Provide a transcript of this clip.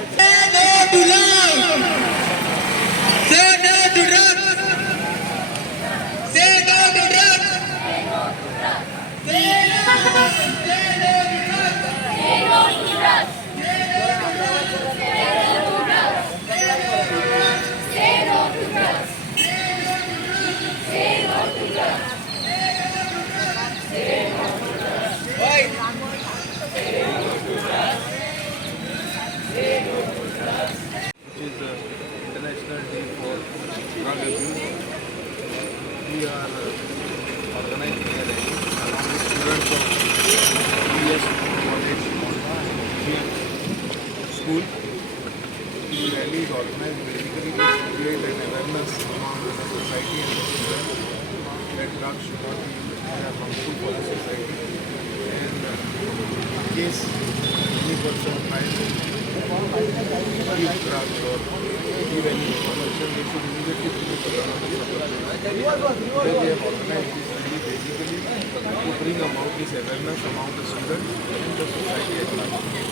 to love. Say no to drugs. Say no to drugs. Say no to drugs. Which is the International Day for Drug Abuse. We are organizing a rally along with students of ES College Indian School. The rally is organized basically to create an awareness among the society and the children that drugs should not be used, they are harmful for the society. And in case any person finds give drugs or give any information, they should immediately bring it to the notice of the police. Today they have organized this rally basically to bring about this awareness among the students and the society at large.